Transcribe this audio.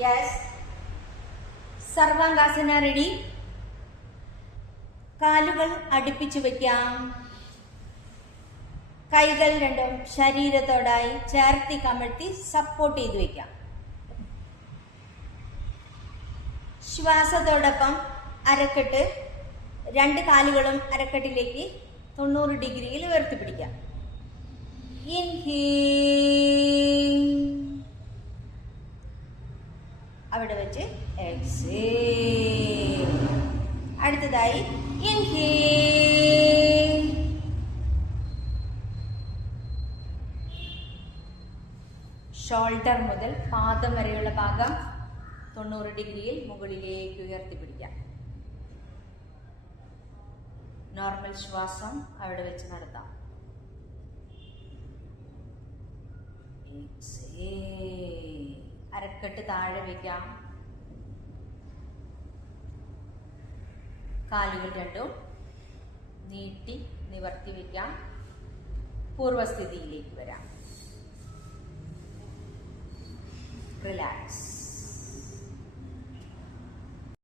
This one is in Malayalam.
യെസ്. സർവാംഗാസന റെഡി. കാലുകൾ അടുപ്പിച്ചു വയ്ക്കാം. കൈകൾ രണ്ടും ശരീരത്തോടായി ചേർത്തി കമഴ്ത്തി സപ്പോർട്ട് ചെയ്ത് വയ്ക്കാം. ശ്വാസത്തോടൊപ്പം അരക്കെട്ട്, രണ്ട് കാലുകളും അരക്കെട്ടിലേക്ക് 90 ഡിഗ്രിയിൽ ഉയർത്തിപ്പിടിക്കാം. ഇൻഹേൽ, അവിടെ വെച്ച് എക്സേൽ. അടുത്തതായി ഇൻഹേൽ, ഷോൾഡർ മുതൽ പാദം വരെയുള്ള ഭാഗം 90 ഡിഗ്രിയിൽ മുകളിലേക്ക് ഉയർത്തിപ്പിടിക്കാം. നോർമൽ ശ്വാസം അവിടെ വെച്ച് നടത്താം. അരക്കെട്ട് താഴെ വയ്ക്കാം. കാലുകൾ രണ്ടും നീട്ടി നിവർത്തി വയ്ക്കാം. പൂർവസ്ഥിതിയിലേക്ക് വരാം. റിലാക്സ്.